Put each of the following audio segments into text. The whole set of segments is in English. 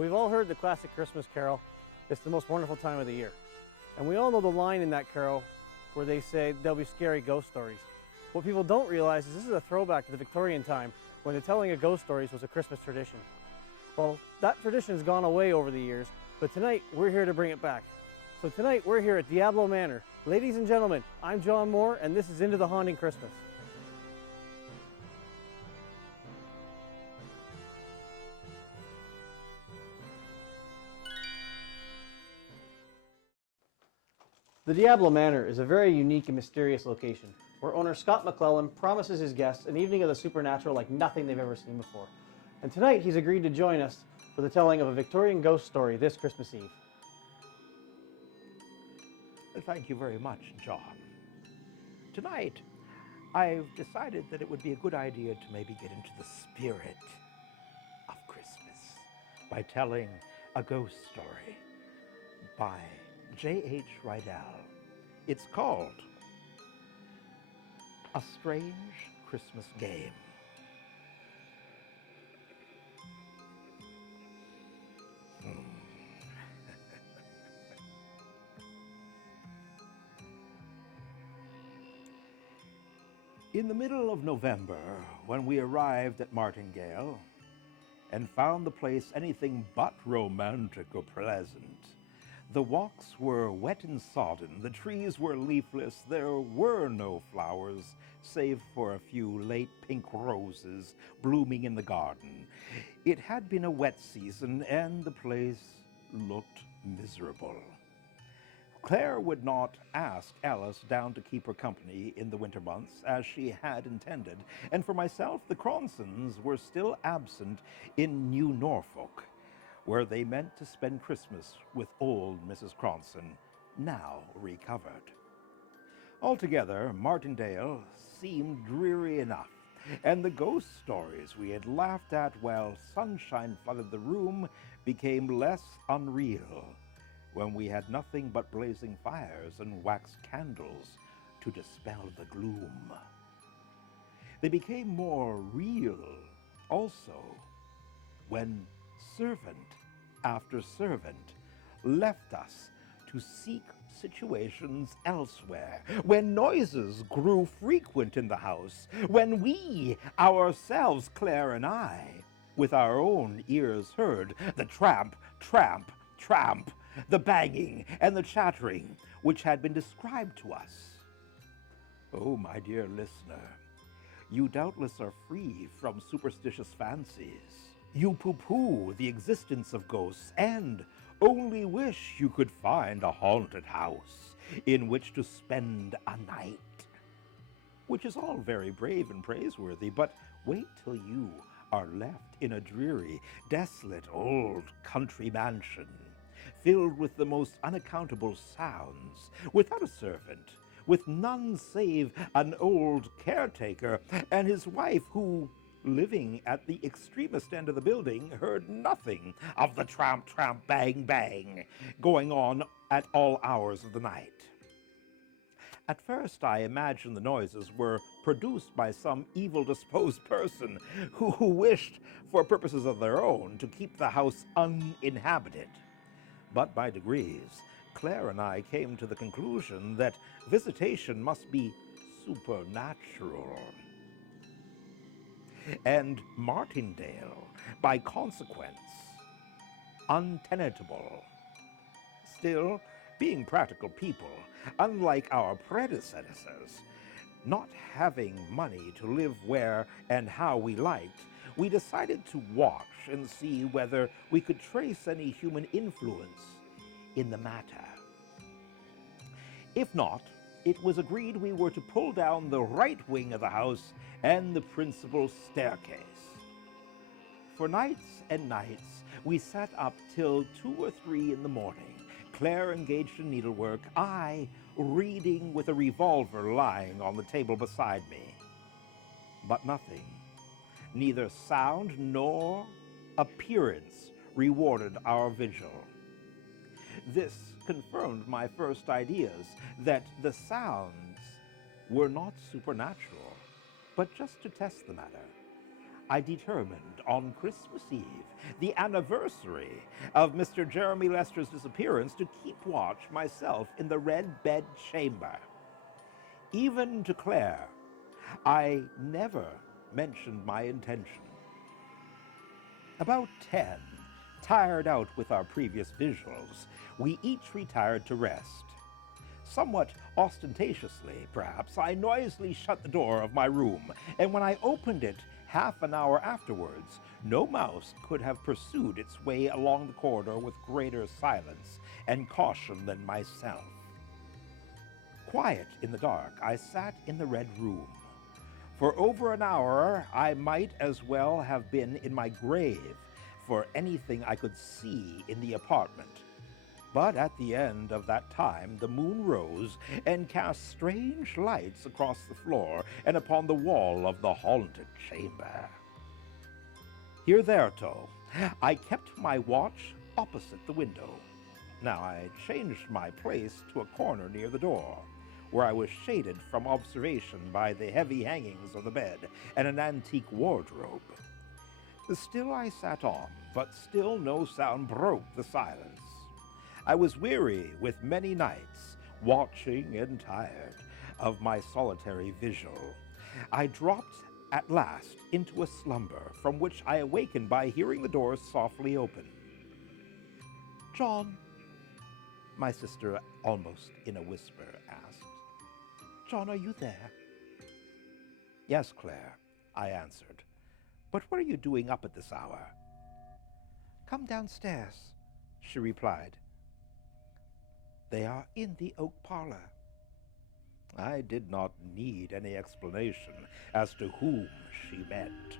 We've all heard the classic Christmas carol, "It's the most wonderful time of the year." And we all know the line in that carol where they say there'll be scary ghost stories. What people don't realize is this is a throwback to the Victorian time when the telling of ghost stories was a Christmas tradition. Well, that tradition's gone away over the years, but tonight we're here to bring it back. So tonight we're here at Diablo Manor. Ladies and gentlemen, I'm John Moore and this is Into the Haunting Christmas. The Diablo Manor is a very unique and mysterious location where owner Scott McClelland promises his guests an evening of the supernatural like nothing they've ever seen before. And tonight he's agreed to join us for the telling of a Victorian ghost story this Christmas Eve. Thank you very much, John. Tonight, I've decided that it would be a good idea to maybe get into the spirit of Christmas by telling a ghost story by J.H. Rydell. It's called A Strange Christmas Game. In the middle of November, when we arrived at Martingale and found the place anything but romantic or pleasant, the walks were wet and sodden, the trees were leafless, there were no flowers, save for a few late pink roses blooming in the garden. It had been a wet season, and the place looked miserable. Claire would not ask Alice down to keep her company in the winter months, as she had intended, and for myself, the Cronsons were still absent in New Norfolk, where they meant to spend Christmas with old Mrs. Cronson, now recovered. Altogether, Martindale seemed dreary enough, and the ghost stories we had laughed at while sunshine flooded the room became less unreal when we had nothing but blazing fires and wax candles to dispel the gloom. They became more real also when servant after servant left us to seek situations elsewhere, when noises grew frequent in the house, when we ourselves, Claire and I, with our own ears heard the tramp, tramp, tramp, the banging and the chattering which had been described to us. Oh, my dear listener, you doubtless are free from superstitious fancies. You pooh-pooh the existence of ghosts and only wish you could find a haunted house in which to spend a night. Which is all very brave and praiseworthy, but wait till you are left in a dreary, desolate old country mansion, filled with the most unaccountable sounds, without a servant, with none save an old caretaker and his wife who, living at the extremest end of the building, heard nothing of the tramp, tramp, bang, bang going on at all hours of the night. At first, I imagined the noises were produced by some evil-disposed person who wished, for purposes of their own, to keep the house uninhabited. But by degrees, Claire and I came to the conclusion that visitation must be supernatural, and Martindale, by consequence, untenable. Still, being practical people, unlike our predecessors, not having money to live where and how we liked, we decided to watch and see whether we could trace any human influence in the matter. If not, it was agreed we were to pull down the right wing of the house and the principal staircase. For nights and nights, we sat up till 2 or 3 in the morning, Claire engaged in needlework, I reading with a revolver lying on the table beside me. But nothing, neither sound nor appearance, rewarded our vigil. This confirmed my first ideas that the sounds were not supernatural, but just to test the matter, I determined on Christmas Eve, the anniversary of Mr. Jeremy Lester's disappearance, to keep watch myself in the red bed chamber. Even to Claire, I never mentioned my intention. About 10, tired out with our previous visuals, we each retired to rest. Somewhat ostentatiously, perhaps, I noisily shut the door of my room, and when I opened it half an hour afterwards, no mouse could have pursued its way along the corridor with greater silence and caution than myself. Quiet in the dark, I sat in the red room. For over an hour, I might as well have been in my grave for anything I could see in the apartment. But at the end of that time, the moon rose and cast strange lights across the floor and upon the wall of the haunted chamber. Hitherto, I kept my watch opposite the window. Now I changed my place to a corner near the door, where I was shaded from observation by the heavy hangings of the bed and an antique wardrobe. Still I sat on, but still no sound broke the silence. I was weary with many nights, watching and tired of my solitary vigil. I dropped at last into a slumber, from which I awakened by hearing the door softly open. "John," my sister, almost in a whisper, asked. "John, are you there?" "Yes, Claire," I answered. "But what are you doing up at this hour?" "Come downstairs," she replied. "They are in the oak parlor." I did not need any explanation as to whom she meant,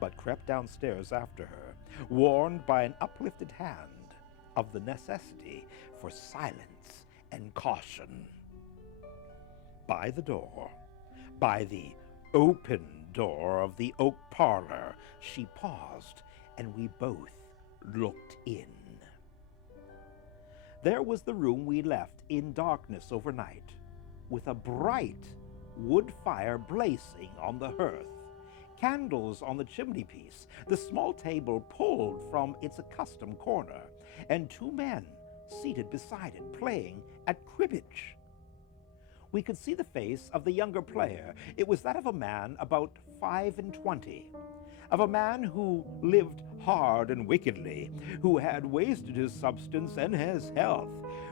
but crept downstairs after her, warned by an uplifted hand of the necessity for silence and caution. By the door, by the open door of the oak parlor, she paused, and we both looked in. There was the room we left in darkness overnight, with a bright wood fire blazing on the hearth, candles on the chimney-piece, the small table pulled from its accustomed corner, and two men seated beside it playing at cribbage. We could see the face of the younger player. It was that of a man about 25, of a man who lived hard and wickedly, who had wasted his substance and his health,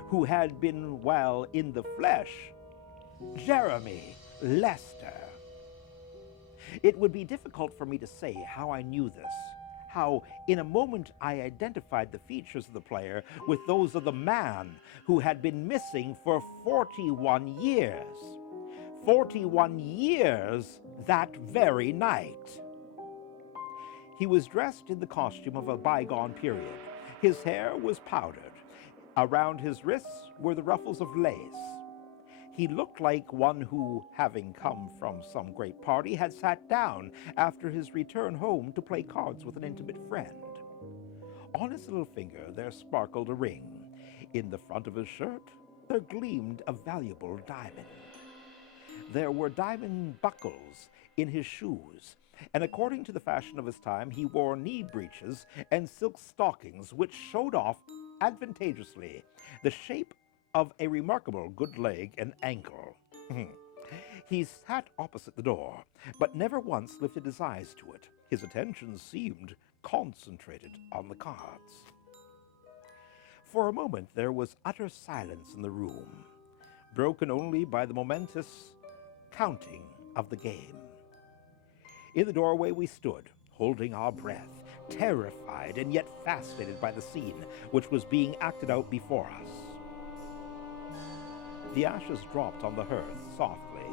who had been while in the flesh. Jeremy Lester. It would be difficult for me to say how I knew this, how in a moment I identified the features of the player with those of the man who had been missing for 41 years. 41 years that very night. He was dressed in the costume of a bygone period. His hair was powdered. Around his wrists were the ruffles of lace. He looked like one who, having come from some great party, had sat down after his return home to play cards with an intimate friend. On his little finger there sparkled a ring. In the front of his shirt there gleamed a valuable diamond. There were diamond buckles in his shoes, and according to the fashion of his time, he wore knee breeches and silk stockings which showed off advantageously the shape of a remarkable good leg and ankle. He sat opposite the door, but never once lifted his eyes to it. His attention seemed concentrated on the cards. For a moment there was utter silence in the room, broken only by the momentous counting of the game. In the doorway we stood, holding our breath, terrified and yet fascinated by the scene which was being acted out before us. The ashes dropped on the hearth softly,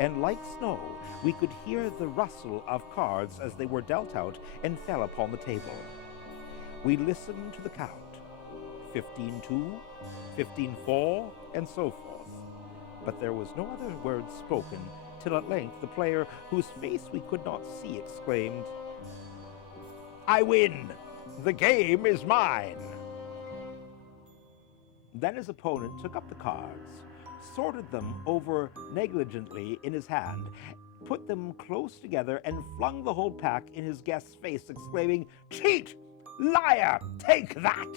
and like snow, we could hear the rustle of cards as they were dealt out and fell upon the table. We listened to the count, 15-2, 15-4, and so forth, but there was no other word spoken till at length the player, whose face we could not see, exclaimed, "I win! The game is mine!" Then his opponent took up the cards, sorted them over negligently in his hand, put them close together, and flung the whole pack in his guest's face, exclaiming, "Cheat! Liar! Take that!"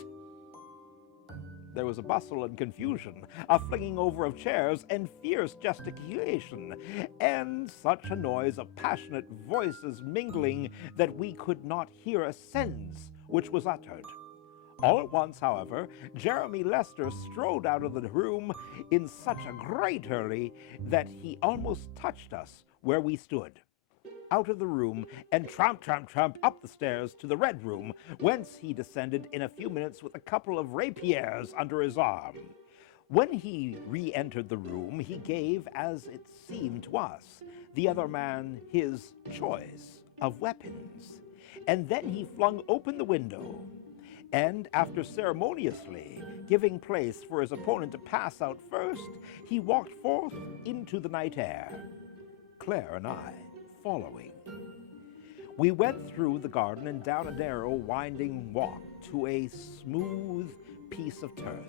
There was a bustle and confusion, a flinging over of chairs, and fierce gesticulation, and such a noise of passionate voices mingling that we could not hear a sentence which was uttered. All at once, however, Jeremy Lester strode out of the room in such a great hurry that he almost touched us where we stood. Out of the room, and tramp, tramp, tramp up the stairs to the Red Room, whence he descended in a few minutes with a couple of rapiers under his arm. When he re-entered the room, he gave, as it seemed to us, the other man his choice of weapons, and then he flung open the window, and after ceremoniously giving place for his opponent to pass out first, he walked forth into the night air, Claire and I following. We went through the garden and down a narrow, winding walk to a smooth piece of turf,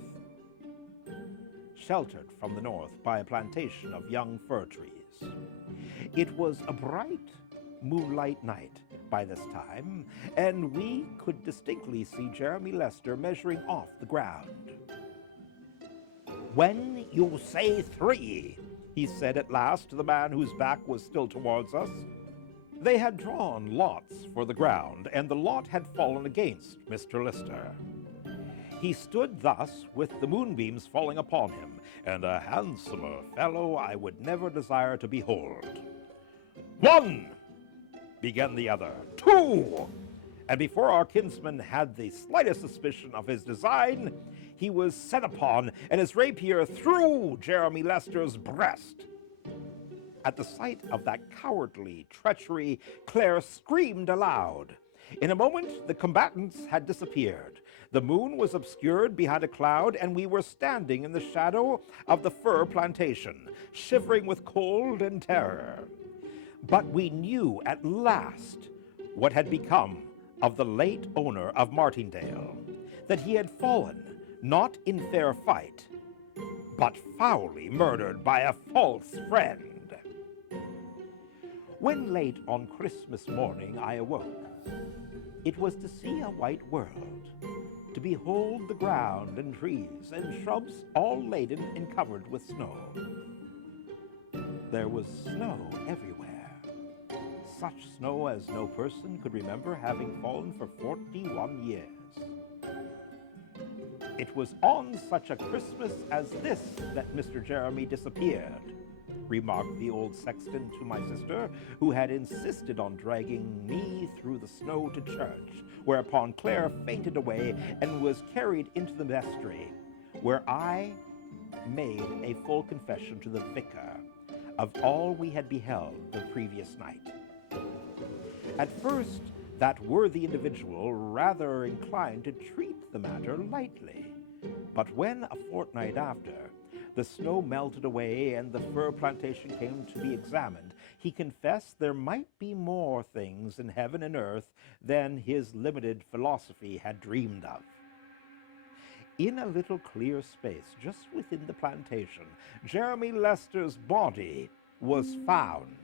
sheltered from the north by a plantation of young fir trees. It was a bright moonlight night by this time, and we could distinctly see Jeremy Lester measuring off the ground. "When you say 3, he said at last to the man whose back was still towards us. They had drawn lots for the ground, and the lot had fallen against Mr. Lister. He stood thus with the moonbeams falling upon him, and a handsomer fellow I would never desire to behold. 1, began the other. 2, and before our kinsman had the slightest suspicion of his design, he was set upon, and his rapier through Jeremy Lester's breast. At the sight of that cowardly treachery, Claire screamed aloud. In a moment, the combatants had disappeared. The moon was obscured behind a cloud, and we were standing in the shadow of the fir plantation, shivering with cold and terror. But we knew at last what had become of the late owner of Martindale, that he had fallen, not in fair fight, but foully murdered by a false friend. When late on Christmas morning I awoke, it was to see a white world, to behold the ground and trees and shrubs all laden and covered with snow. There was snow everywhere, such snow as no person could remember having fallen for 41 years. It was on such a Christmas as this that Mr. Jeremy disappeared, remarked the old sexton to my sister, who had insisted on dragging me through the snow to church, whereupon Claire fainted away and was carried into the vestry, where I made a full confession to the vicar of all we had beheld the previous night. At first, that worthy individual rather inclined to treat the matter lightly, but when, a fortnight after, the snow melted away and the fir plantation came to be examined, he confessed there might be more things in heaven and earth than his limited philosophy had dreamed of. In a little clear space just within the plantation, Jeremy Lester's body was found.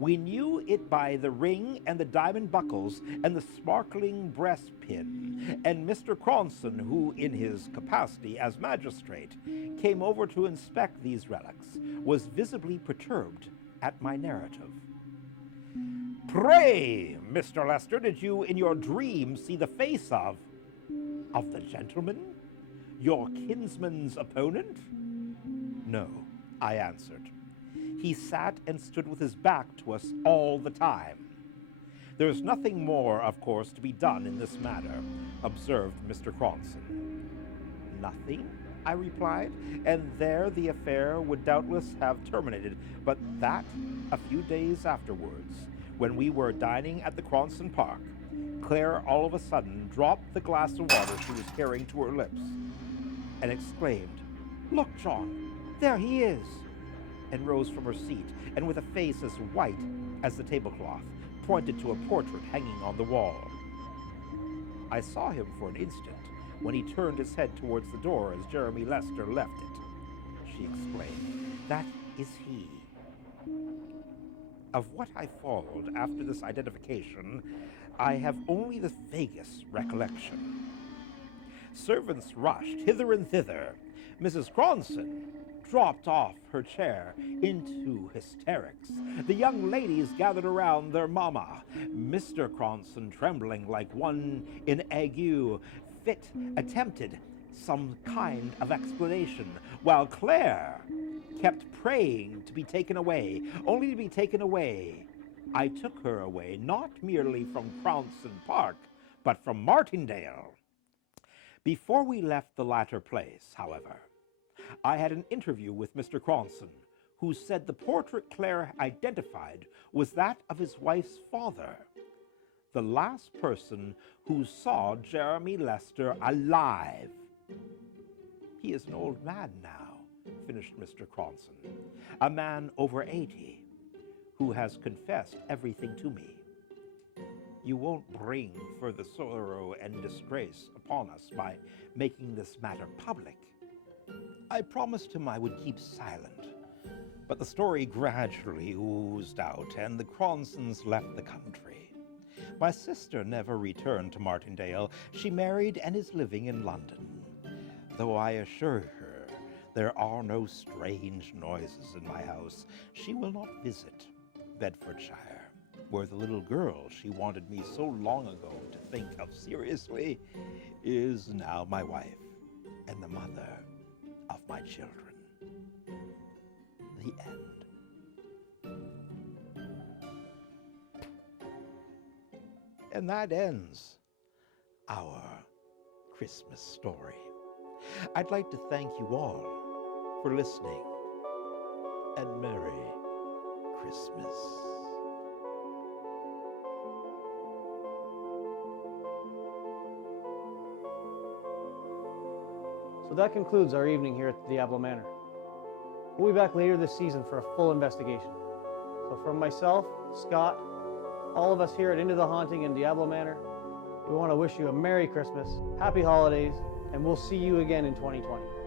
We knew it by the ring and the diamond buckles and the sparkling breastpin, and Mr. Cronson, who, in his capacity as magistrate, came over to inspect these relics, was visibly perturbed at my narrative. "Pray, Mr. Lester, did you in your dream see the face of the gentleman, your kinsman's opponent?" "No," I answered. "He sat and stood with his back to us all the time." "There's nothing more, of course, to be done in this matter," observed Mr. Cronson. "Nothing?" I replied, and there the affair would doubtless have terminated, but that, a few days afterwards, when we were dining at the Cronson Park, Claire all of a sudden dropped the glass of water she was carrying to her lips, and exclaimed, "Look, John, there he is!" and rose from her seat, and with a face as white as the tablecloth, pointed to a portrait hanging on the wall. I saw him for an instant, when he turned his head towards the door as Jeremy Lester left it. She exclaimed, "That is he." Of what I followed after this identification, I have only the vaguest recollection. Servants rushed hither and thither. Mrs. Cronson dropped off her chair into hysterics. The young ladies gathered around their mamma. Mr. Cronson, trembling like one in ague, attempted some kind of explanation, while Claire kept praying to be taken away, only to be taken away. I took her away, not merely from Cronson Park, but from Martindale. Before we left the latter place, however, I had an interview with Mr. Cronson, who said the portrait Claire identified was that of his wife's father, the last person who saw Jeremy Lester alive. He is an old man now, finished Mr. Cronson, a man over 80, who has confessed everything to me. You won't bring further sorrow and disgrace upon us by making this matter public. I promised him I would keep silent, but the story gradually oozed out, and the Cronsons left the country. My sister never returned to Martindale. She married and is living in London, though I assure her there are no strange noises in my house. She will not visit Bedfordshire, where the little girl she wanted me so long ago to think of seriously is now my wife and the mother of my children. The end. And that ends our Christmas story. I'd like to thank you all for listening, and Merry Christmas. So that concludes our evening here at the Diablo Manor. We'll be back later this season for a full investigation. So from myself, Scott, all of us here at Into the Haunting and Diablo Manor, we want to wish you a Merry Christmas, Happy Holidays, and we'll see you again in 2020.